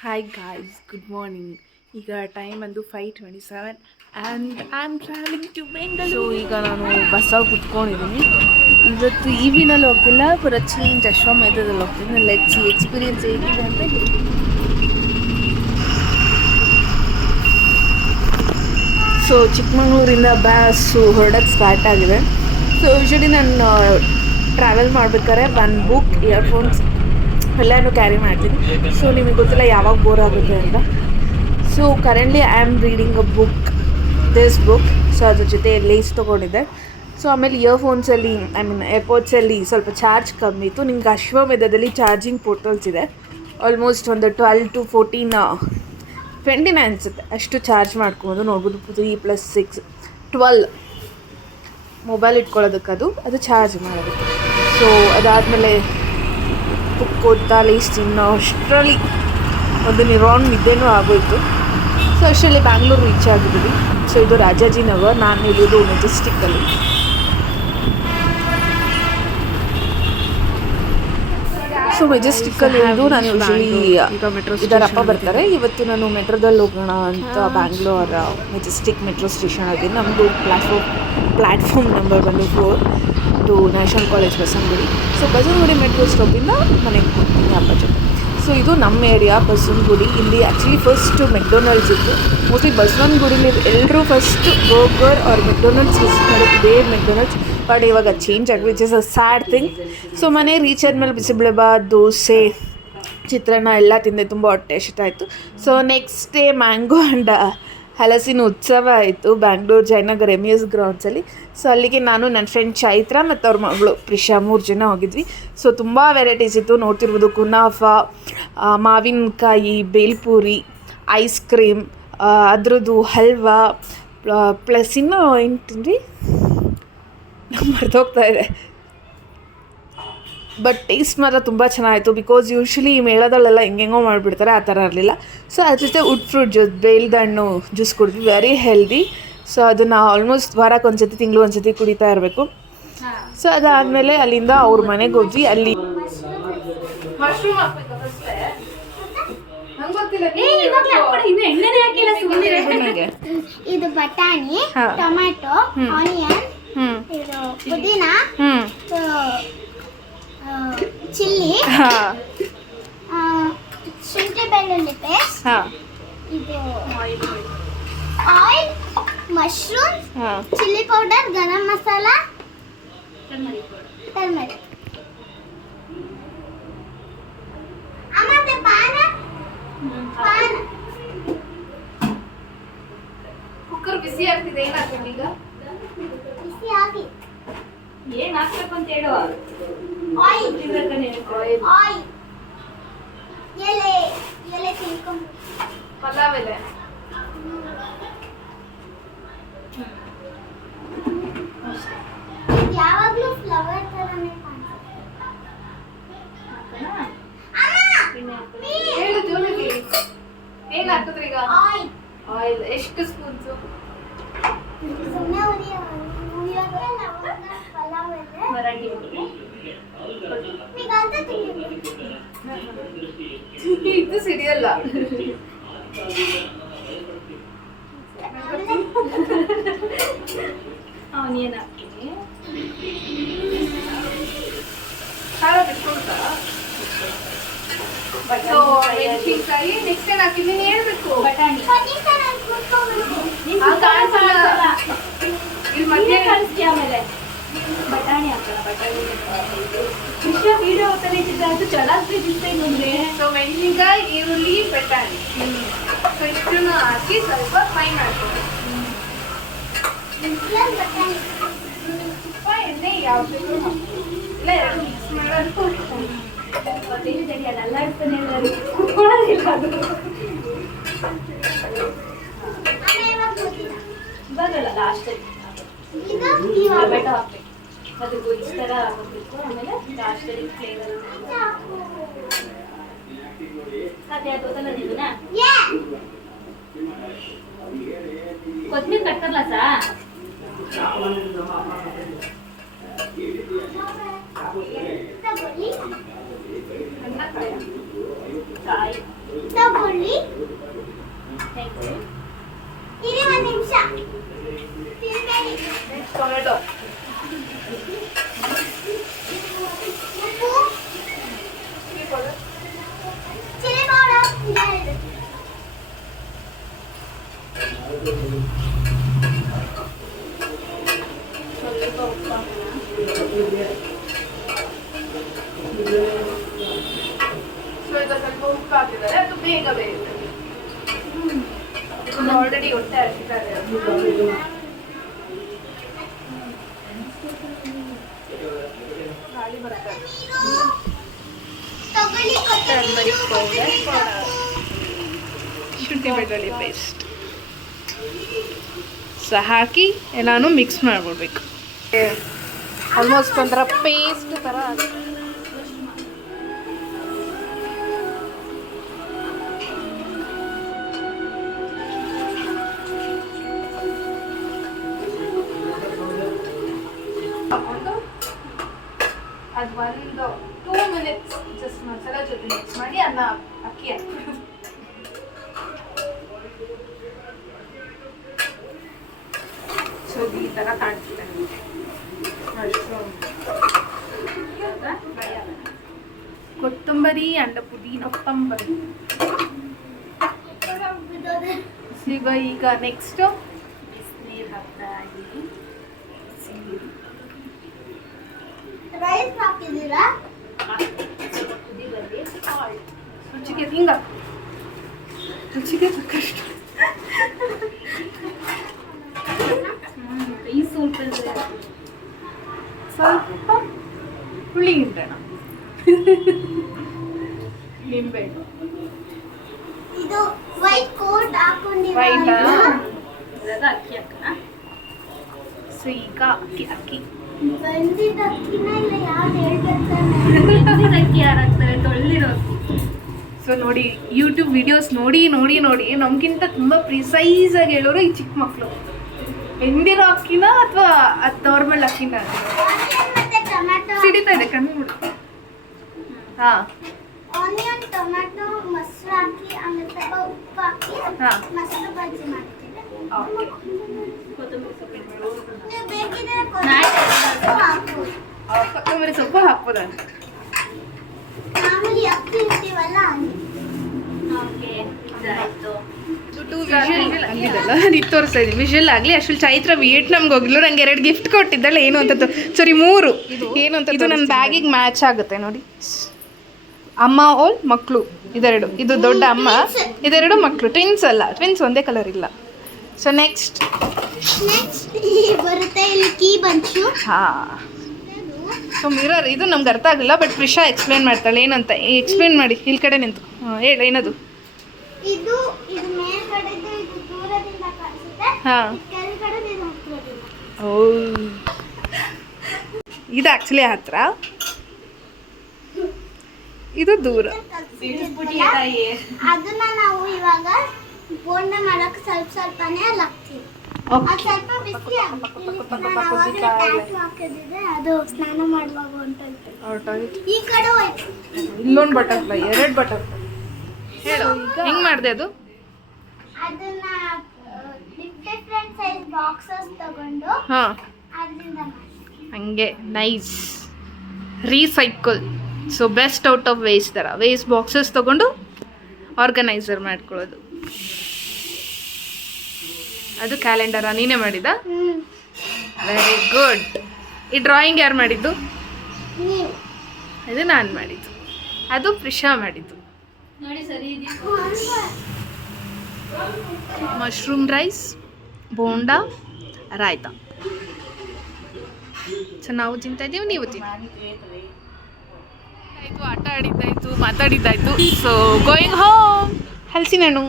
Hi guys good morning ಈಗ time ಬಂದು five twenty seven and I am travelling to Bengaluru ಈಗ ನಾನು ಬಸ್ಸಲ್ಲಿ ಕುತ್ಕೊಂಡಿದ್ದೀನಿ ಇವತ್ತು ಇ ವಿನಲ್ಲಿ ಹೋಗ್ತಿಲ್ಲ ಬರ ಚೇಂಜ್ ಅಶ್ವಮೇಧದಲ್ಲಿ ಹೋಗ್ತೀನಿ ಲೆಟ್ಸಿ ಎಕ್ಸ್ಪೀರಿಯನ್ಸ್ ಹೇಗಿದೆ ಅಂತ ಸೊ ಚಿಕ್ಕಮಗಳೂರಿಂದ ಬಸ್ಸು ಹೊರಡಕ್ಕೆ ಸ್ಟಾರ್ಟ್ ಆಗಿದೆ. ಸೊ ಯೂಶಲಿ ನಾನು ಟ್ರಾವೆಲ್ ಮಾಡ್ಬೇಕಾದ್ರೆ ಒನ್ ಬುಕ್ ಇಯರ್ಫೋನ್ಸ್ ಎಲ್ಲನೂ ಕ್ಯಾರಿ ಮಾಡ್ತೀನಿ. ಸೊ ನಿಮಗೆ ಗೊತ್ತಿಲ್ಲ ಯಾವಾಗ ಬೋರ್ ಆಗುತ್ತೆ ಅಂತ. So currently I am reading a book this book so ಅದ್ರ ಜೊತೆ ಲೇಸ್ ತೊಗೊಂಡಿದ್ದೆ. ಸೊ ಆಮೇಲೆ ಇಯರ್ಫೋನ್ಸಲ್ಲಿ ಐ ಮೀನ್ ಏರ್ಪೋರ್ಟ್ಸಲ್ಲಿ ಸ್ವಲ್ಪ ಚಾರ್ಜ್ ಕಮ್ಮಿ ಇತ್ತು. ನಿಮ್ಗೆ ಅಶ್ವಮೇಧದಲ್ಲಿ ಚಾರ್ಜಿಂಗ್ ಪೋರ್ಟಲ್ಸ್ ಇದೆ. ಆಲ್ಮೋಸ್ಟ್ ಒಂದು twelve to fourteen twenty nine ಅನ್ಸುತ್ತೆ. ಅಷ್ಟು ಚಾರ್ಜ್ ಮಾಡ್ಕೊಬೋದು ನೋಡ್ಬೋದು. Three plus six twelve mobile ಇಟ್ಕೊಳ್ಳೋದಕ್ಕದು, ಅದು ಅದು ಚಾರ್ಜ್ ಮಾಡೋದಕ್ಕೆ. ಸೊ ಅದಾದಮೇಲೆ ಲೀಸ್ಟ್ ತಿನ್ನೋ ಅಷ್ಟರಲ್ಲಿ. ಒಂದು ನಿರ್ವಾಣ ನಿದ್ದೆನೂ ಆಗೋಯಿತು. ಸೊ ಅಷ್ಟರಲ್ಲಿ ಬ್ಯಾಂಗ್ಳೂರು ರೀಚ್ ಆಗಿದ್ದೀವಿ. ಸೊ ಇದು ರಾಜಾಜಿನಗರ್ ನಾನು ಇರೋದು ಮೆಜೆಸ್ಟಿಕ್ಕಲ್ಲಿ ಸೊ ಮೆಜೆಸ್ಟಿಕ್ಕಲ್ಲಿ ಇರೋದು. ನಾನು ಯೂಶಲಿ ಇದರಪ್ಪ ಬರ್ತಾರೆ. ಇವತ್ತು ನಾನು ಮೆಟ್ರೋದಲ್ಲಿ ಹೋಗೋಣ ಅಂತ ಬ್ಯಾಂಗ್ಳೂರ್ ಮೆಜೆಸ್ಟಿಕ್ ಮೆಟ್ರೋ ಸ್ಟೇಷನ್ ಆಗಿದೆ ನಮ್ಮದು ಪ್ಲ್ಯಾಟ್ಫಾರ್ಮ್ ಪ್ಲ್ಯಾಟ್ಫಾರ್ಮ್ ನಂಬರ್ ಬಂದು four to national college Basavanagudi so Basavanagudi metro ಸ್ಟಾಪಿಂದ ಮನೆಗೆ ಹೋಗ್ತೀನಿ ಅಪ್ಪ ಜೊತೆ. ಸೊ ಇದು ನಮ್ಮ ಏರಿಯಾ ಬಸವನಗುಡಿ. ಇಲ್ಲಿ ಆ್ಯಕ್ಚುಲಿ ಫಸ್ಟ್ ಮೆಕ್ಡೊನಾಲ್ಡ್ಸ್ ಇತ್ತು. ಮೋಸ್ಟ್ಲಿ ಬಸವನಗುಡಿಲಿ ಎಲ್ಲರೂ first burger or McDonald's visit ಮಾಡೋದು ಇದೇ ಮೆಕ್ಡೊನಾಲ್ಡ್ಸ್ ಬಟ್ ಇವಾಗ ಚೇಂಜ್ ಆಗಿ which is a sad thing so ಮನೆ ರೀಚ್ ಆದಮೇಲೆ ಬಿಸಿಬೇಳೆಬಾತ್, ದೋಸೆ, ಚಿತ್ರಾನ್ನ ಎಲ್ಲ ತಿಂದೆ. ತುಂಬ ಹೊಟ್ಟೆ ಆಯಿತು so next day mango and ಹಲಸಿನ ಉತ್ಸವ ಆಯಿತು ಬ್ಯಾಂಗ್ಳೂರು ಜಯನಗರ್ ಎಂ ಎಸ್ ಗ್ರೌಂಡ್ಸಲ್ಲಿ ಸೊ ಅಲ್ಲಿಗೆ ನಾನು ನನ್ನ ಫ್ರೆಂಡ್ ಚೈತ್ರ ಮತ್ತು ಅವ್ರ ಮಗಳು ಪ್ರಿಷಾ ಮೂರು ಜನ ಹೋಗಿದ್ವಿ. ಸೊ ತುಂಬ ವೆರೈಟೀಸ್ ಇತ್ತು. ನೋಡ್ತಿರ್ಬೋದು ಕುನಾಫ ಮಾವಿನಕಾಯಿ, ಬೇಲ್ಪೂರಿ ಐಸ್ ಕ್ರೀಮ್ ಅದರದ್ದು ಹಲ್ವಾ ಪ್ಲಸ್ ಇನ್ನೂ ಏನು ನಂಗೆ ಮರ್ತೋಗ್ತಾ ಇದೆ. ಬಟ್ ಟೇಸ್ಟ್ ಮಾತ್ರ ತುಂಬ ಚೆನ್ನಾಗಿತ್ತು ಬಿಕಾಸ್ ಯೂಶ್ವಲಿ ಈ ಮೇಳದಲ್ಲೆಲ್ಲ ಹೆಂಗೆಂಗೋ ಮಾಡಿಬಿಡ್ತಾರೆ ಆ ಥರ ಇರಲಿಲ್ಲ. ಸೊ ಅದ್ರ ಜೊತೆ ಉಡ್ ಫ್ರೂಟ್ ಜ್ಯೂಸ್ ಬೇಲ್ದ ಹಣ್ಣು ಜ್ಯೂಸ್ ಕುಡಿದ್ವಿ. ವೆರಿ ಹೆಲ್ದಿ ಸೊ ಅದನ್ನು ಆಲ್ಮೋಸ್ಟ್ ವಾರಕ್ಕೆ ಒಂದು ಸತಿ ತಿಂಗಳು ಒಂದ್ಸತಿ ಕುಡಿತಾ ಇರಬೇಕು. ಸೊ ಅದಾದಮೇಲೆ ಅಲ್ಲಿಂದ ಅವ್ರ ಮನೆಗೆ ಹೋದ್ವಿ. ಅಲ್ಲಿ ಇದು ಬಟಾಣಿ. ಟೊಮ್ಯಾಟೊ ಆನಿಯನ್ ಪುದೀನ ಹಾಂ. ಶುಂಠಿ ಬೆಳ್ಳುಳ್ಳಿ ಪೇಸ್ಟ್. ಹಾಂ. ಇದು ಆಯಿಲ್ ಮಶ್ರೂಮ್ ಹಾಂ. Chilli powder garam masala turmeric cooker ಬಿಸಿ ಆಗ್ತಿದೆ ಏನಾಗ್ತದೆ ಈಗ? ಬಿಸಿ ಆಗಿ. ಏನ್ ಹಾಕ್ಬೇಕು ಅಂತ ಹೇಳು ಆಯಿಲ್ ಆಯಿಲ್ ಎಲೆ ಎಲೆ ತಿನ್ಕೊಂಡು. ಪಲಾವ್ ಎಲೆ ಯಾವಾಗ್ಲೂ ಫ್ಲವರ್ ತರನೇ ಹೇಳು ಏನ್ ಹಾಕಿದ್ರಿ ಈಗ? Oil oil. ಎಷ್ಟು ಸ್ಪೂನ್ಸು? ಸುಮ್ಮನೆ ಉರಿಯೋದೇ ಇದು ಸಿಡಿಯಲ್ಲ. ಅವನೇನ ಖಾರ ಬಟ್ ಸೊ ಮೆಣಸಿನ್ಕಾಯಿ ನೆಕ್ಸ್ಟ್ ಏನ್ ಹೇಳ್ಬೇಕು. ಬಟಾಣಿ. ಬದನೆಕಾಯಿ ನಾನು ಆ ಕಾಣಿಸಲ್ಲ. ಇಲ್ಲಿ ಮಧ್ಯೆ ಕಳಿಸ್ತೀಯ ಆಮೇಲೆ? ಬಟಾಣಿ ಹಾಕೋಣ ಬಟಾಣಿ ವಿಶ್ವ ವಿಡಿಯೋ ತೆಗಿತಿದ್ದ ಅದು ಚೆನ್ನಾಗಿ ಪ್ರೀತಿಸ್ತಾ ಮುಂದೆ ಸೊ ಮೆಣಸಿನ್ಕಾಯಿ ಈರುಳ್ಳಿ ಬಟಾಣಿ ಸೊ ಇಷ್ಟನ್ನು ಹಾಕಿ ಸ್ವಲ್ಪ ಫ್ರೈ ಮಾಡ್ಕೊಂಡು ಇನ್ಸುಲನ್ ಬಟಾಣಿ ತುಪ್ಪ ಎಣ್ಣೆ ಯಾವ ಬೇಕು ಇಲ್ಲ ಎರಡು ಮಿಕ್ಸ್ ಮಾಡೋದು ಗೊತ್ತಿಲ್ಲ ತಡಿ ಅದೆಲ್ಲ ಇರ್ತಾನೆ ಕುತ್ಕೊಳ್ಳೋದಿಲ್ಲ ಅದು ಆಮೇಲೆ ಇವಾಗ ಗೊತ್ತಿಲ್ಲ ಬರಲ್ಲ ಲಾಸ್ಟಲ್ಲಿ ಇದು ಇವಾಗ ಟೊಮೆಟೊ ಹಾಕ್ಬೇಕು ಅದು ಗೊಜ್ಜು ಥರ ಹಾಕೋಬೇಕು ಆಮೇಲೆ ಲಾಸ್ಟಲ್ಲಿ ಫ್ಲೇವರ್ ಸಾಧ್ಯ ಆಗೋದಲ್ಲ ನೀವುನಾ ಯಾ ಕೊತ್ತಂಬರಿ ಕಟ್ತಾರಲ್ಲ ಸಾ ತಗೊಳ್ಳಿ ಅನ್ನ ಕಾಯಿ ಕಾಯಿ ತಗೊಳ್ಳಿ ಇರಿ ಸೊ ಈಗ ಸ್ವಲ್ಪ ಉಪ್ಪು ಹಾಕಿದ್ದಾರೆ ಅದು ಬೇಗ ಬೇಯುತ್ತೆ ಆಲ್ರೆಡಿ ಹೊಟ್ಟೆ ಹಸಿತಾರೆ ಗಾಳಿ ಬರ್ತಾರೆ ತಗೊಳ್ಳಿ ಕೊತ್ತಂಬರಿ ಶುಂಠಿ ಬೆಳ್ಳುಳ್ಳಿ ಪೇಸ್ಟ್ ಸೊ ಹಾಕಿ ಎಲ್ಲಾನು ಮಿಕ್ಸ್ ಮಾಡ್ಬಿಡ್ಬೇಕು ಆಲ್ಮೋಸ್ಟ್ ಒಂಥರ ಪೇಸ್ಟ್ ಥರ ಅದು ಒಂದು ಟೂ ಮಿನಿಟ್ಸ್ ಜಸ್ಟ್ ಮಸಾಲ ಜೊತೆ ಮಿಕ್ಸ್ ಮಾಡಿ ಅನ್ನ ಅಕ್ಕಿ ಹಾಕ್ಬಿಡೋದು. ಸೊ ಈ ಥರ ಮಶ್ರೂಮ್ ಕೊತ್ತಂಬರಿ ಅಂಡ ಪುದೀನ ಕೊತ್ತಂಬರಿ ಸೊ ಈಗ ಈಗ ನೆಕ್ಸ್ಟು ಬಿಸಿನೀರು ಹಾಕ್ತಾ ಇದ್ದೀನಿ ರೈಸ್ ಹಾಕಿದ್ದೀರಾ ರುಚಿಗೆ ಹಿಂಗ ರುಚಿಗೆ ತಕ್ಕಷ್ಟು ಈ ಸ್ವಲ್ಪ ಸ್ವಲ್ಪ ಹುಳಿ ಇಡೋಣ ನಿಂಬೆ ಇದು ವೈಟ್ ಕೋಟ್ ಹಾಕೊಂಡಿ ವೈಟ್ ಹಾಕೊಂಡಿದ್ದೀರಾ ಅಕ್ಕಿ ಹಾಕೋಣ. ಸೊ ಈಗ ಅಕ್ಕಿ ಅಕ್ಕಿ. ಬಂದಿದ್ದ ಅಕ್ಕಿನ ಇಲ್ಲ ಯಾರು ಹೇಳ್ಬೇಕು ಅಕ್ಕಿ ಯಾರು ಹಾಕ್ತಾರೆ? ತೊಳೆದಿರೋ ಅಕ್ಕಿ ಸೊ ನೋಡಿ ಯೂಟ್ಯೂಬ್ ವಿಡಿಯೋಸ್ ನೋಡಿ ನೋಡಿ ನೋಡಿ. ನಮಗಿಂತ ತುಂಬ ಪ್ರಿಸೈಸ್ ಆಗಿ ಹೇಳೋರು ಈ ಚಿಕ್ಕ ಮಕ್ಕಳು ಎಂದಿರೋ ಅಕ್ಕಿನ ಅಥವಾ ಅದು ನಾರ್ಮಲ್ ಅಕ್ಕಿನ? ಸಿಡಿತಾ ಇದೆ ಕಣ್ಣು ನೋಡಿ ಹಾ. ಆನಿಯನ್ ಟೊಮ್ಯಾಟೊ ಮೊಸರು ಹಾಕಿ ಆಮೇಲೆ ಸ್ವಲ್ಪ ಉಪ್ಪು ಹಾಕಿ ಹಾ. ಮೊಸರು ಬಜ್ಜಿ ಮಾಡ್ತೀವಿ. ಕೊತ್ತಂಬರಿ ಸೊಪ್ಪು ಹಾಕ್ಬೋದ. ಮಾಮೂಲಿ ಅಕ್ಕಿ ಇರ್ತೀವಲ್ಲ ಅಂದಿದ್ದಲ್ಲ ಇದು ತೋರಿಸ್ತಾ ಇದ್ದೀನಿ ವಿಷುವಲ್ ಆಗಲಿ ಅಷ್ಟು ಚೈತ್ರ ವಿಯೆಟ್ನಾಮ್ಗೆ ಹೋಗಿಲ್ಲ ನಂಗೆ ಎರಡು ಗಿಫ್ಟ್ ಕೊಟ್ಟಿದ್ದಲ್ಲ ಏನು ಅಂತ ಸರಿ ಮೂರು. ಏನು ಅಂತ ಇದು ನನ್ನ ಬ್ಯಾಗಿಗೆ ಮ್ಯಾಚ್ ಆಗುತ್ತೆ ನೋಡಿ. ಅಮ್ಮ ಓಲ್ ಮಕ್ಕಳು ಇದೆರಡು. ಇದು ದೊಡ್ಡ ಅಮ್ಮ. ಇದೆರಡು ಮಕ್ಕಳು ಟ್ವಿನ್ಸ್ ಅಲ್ಲ. ಟ್ವಿನ್ಸ್ ಒಂದೇ ಕಲರ್ ಇಲ್ಲ. ಸೊ ನೆಕ್ಸ್ಟ್ ನೆಕ್ಸ್ಟ್ ಬರುತ್ತೆ ಇಲ್ಲಿ ಕೀ ಬಂಚು. ಹಾಂ. ಸೊ ಮಿರರ್ ಇದು ನಮ್ಗೆ ಅರ್ಥ ಆಗಲಿಲ್ಲ ಬಟ್ ಪ್ರಿಷಾ ಎಕ್ಸ್ಪ್ಲೇನ್ ಮಾಡ್ತಾಳೆ. ಏನಂತ? ಎಕ್ಸ್ಪ್ಲೇನ್ ಮಾಡಿ. ಇಲ್ಲಿ ಕಡೆ ನಿಂತು ಹೇಳ ಹೇಳು ಏನದು ಇದು ಇದು ಮೇಲ್ಗಡೆದು ಇದು ದೂರದಿಂದ ಕಾಣಿಸುತ್ತೆ ಹಾಂ. ಓ. ಇದು ಆ್ಯಕ್ಚುಲಿ ಹತ್ರ. ಇದು ದೂರ. ಅದನ್ನ ನಾವು ಇವಾಗ ಬೋಂಡ ಮಾಡಕ್ ಸ್ವಲ್ಪ ಸ್ವಲ್ಪನೇ ಹಾಕ್ತೀವಿ ಸ್ವಲ್ಪ ಬಿಸಿ ಅದು ಸ್ನಾನ ಮಾಡುವಾಗ ಹೊಂಟೋಯ್ತು. ಈ ಕಡೆ ಹೋಯ್ತು ಇಲ್ಲೊಂದು ಬಟರ್ಫ್ಲೈ ಎರಡು ಬಟರ್ಫ್ಲೈ ಹೇಳು. ಹೆಂಗ್ ಮಾಡಿದೆ ಅದು? ಅದನ್ನ ಡಿಫ್ರೆಂಟ್ ಸೈಜ್ ಬಾಕ್ಸಸ್ ತಗೊಂಡು ಹಾಂ. ಅದರಿಂದ ಹಂಗೆ nice recycle so best out of waste ಥರ ವೇಸ್ಟ್ ಬಾಕ್ಸಸ್ ತಗೊಂಡು ಆರ್ಗನೈಸರ್ ಮಾಡ್ಕೊಳ್ಳೋದು. ಅದು ಕ್ಯಾಲೆಂಡರಾ ನೀನೇ ಮಾಡಿದ? ವೆರಿ ಗುಡ್ ಈ ಡ್ರಾಯಿಂಗ್ ಯಾರು ಮಾಡಿದ್ದು? ಅದು ಇದು ನಾನು ಮಾಡಿದ್ದು. ಅದು ಪ್ರಿಷಾ ಮಾಡಿದ್ದು. ನೋಡಿ ಸರಿ ಇದೆ mushroom rice bonda raita. So ನಾವು ತಿಂತಾ ಇದ್ದೀವಿ ನೀವು ತಿಂತೀವಿ ಆಯಿತು ಆಟ ಆಡಿದ್ದಾಯಿತು ಮಾತಾಡಿದ್ದಾಯಿತು. So going home ಹಲಸಿನಣ್ಣು.